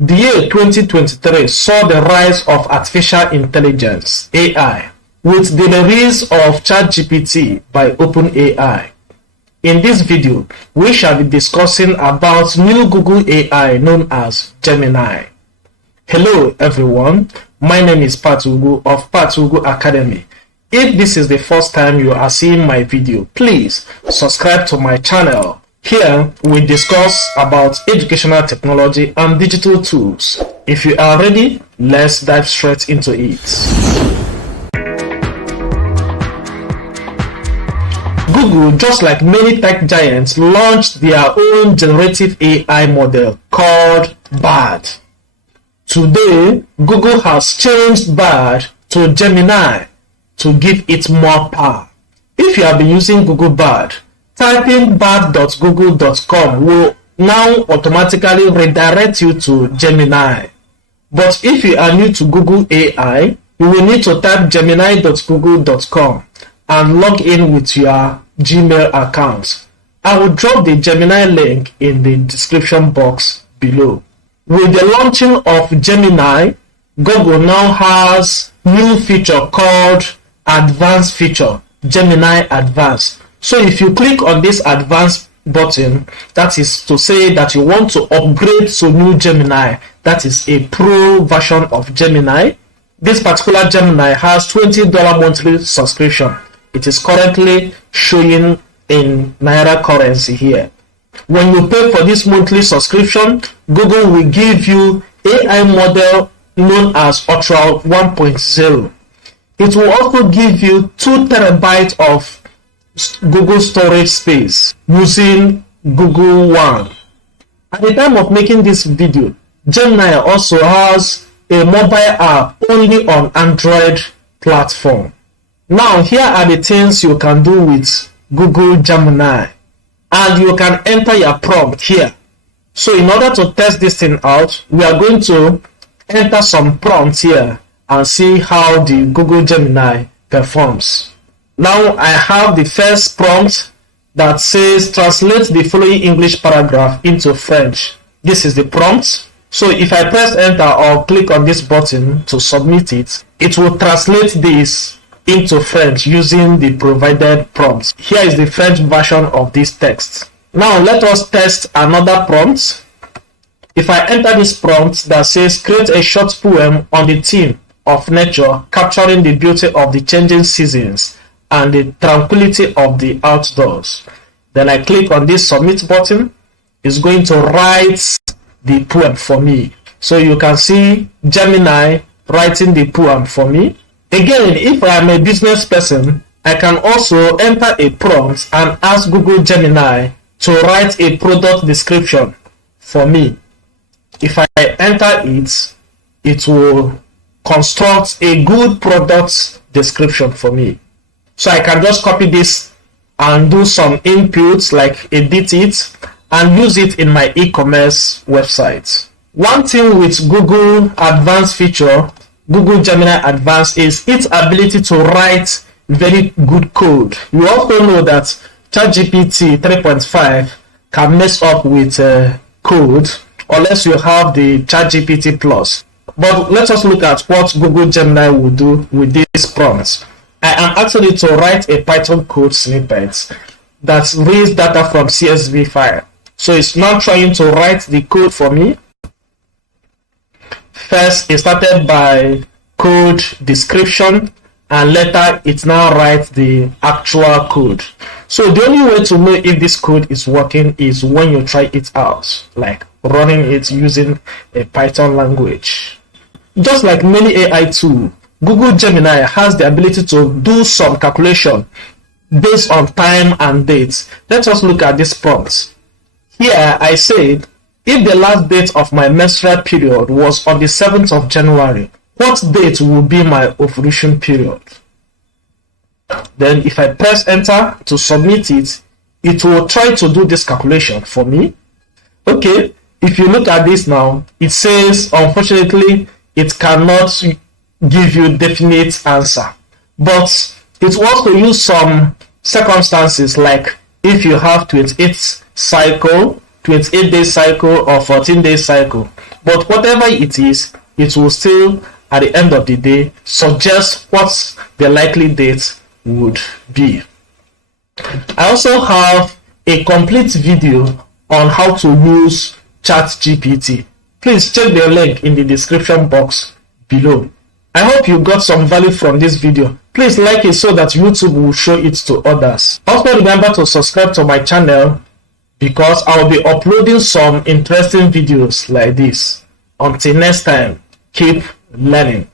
The year 2023 saw the rise of artificial intelligence (AI) with the release of ChatGPT by OpenAI. In this video, we shall be discussing about new Google AI known as Gemini. Hello everyone, my name is Patugu of Patugu Academy. If this is the first time you are seeing my video, please subscribe to my channel. Here we discuss about educational technology and digital tools. If you are ready, let's dive straight into it. Google, just like many tech giants, launched their own generative AI model called Bard. Today, Google has changed Bard to Gemini to give it more power. If you have been using Google Bard, typing bard.google.com will now automatically redirect you to Gemini. But if you are new to Google AI, you will need to type gemini.google.com and log in with your Gmail account. I will drop the Gemini link in the description box below. With the launching of Gemini, Google now has new feature called Advanced feature, Gemini Advanced. So if you click on this Advanced button, that is to say that you want to upgrade to new Gemini, that is a pro version of Gemini. This particular Gemini has $20 monthly subscription. It is currently showing in Naira currency here. When you pay for this monthly subscription, Google will give you AI model known as Ultra 1.0. It will also give you 2 terabytes of Google storage space using Google One. At the time of making this video, Gemini also has a mobile app only on Android platform. Now here are the things you can do with Google Gemini, and you can enter your prompt here. So in order to test this thing out, we are going to enter some prompts here and see how the Google Gemini performs. Now I have the first prompt that says translate the following English paragraph into French. This is the prompt. So if I press enter or click on this button to submit it, it will translate this into French using the provided prompts. Here is the French version of this text. Now let us test another prompt. If I enter this prompt that says create a short poem on the theme of nature, capturing the beauty of the changing seasons and the tranquility of the outdoors. Then I click on this submit button. It's going to write the poem for me. So you can see Gemini writing the poem for me. Again, if I am a business person, I can also enter a prompt and ask Google Gemini to write a product description for me. If I enter it, it will construct a good product description for me. So I can just copy this and do some inputs like edit it and use it in my e-commerce website. One thing with Google Advanced feature, Google Gemini Advanced, is its ability to write very good code. You also know that ChatGPT 3.5 can mess up with code unless you have the ChatGPT Plus. But let us look at what Google Gemini will do with this prompt. I am actually to write a Python code snippet that reads data from CSV file. So it's now trying to write the code for me. First, it started by code description, and later it now writes the actual code. So the only way to know if this code is working is when you try it out, like running it using a Python language. Just like many AI tools, Google Gemini has the ability to do some calculation based on time and date. Let us look at this prompt. Here I said, if the last date of my menstrual period was on the 7th of January, what date will be my ovulation period? Then if I press enter to submit it, it will try to do this calculation for me. Okay, if you look at this now, it says unfortunately it cannot give you definite answer, but it will also use some circumstances like if you have 28 day cycle or 14-day cycle. but whatever it is, it will still, at the end of the day, suggest what the likely date would be. I also have a complete video on how to use ChatGPT. Please check the link in the description box below. I hope you got some value from this video. Please like it so that YouTube will show it to others. Also remember to subscribe to my channel because I will be uploading some interesting videos like this. Until next time, keep learning.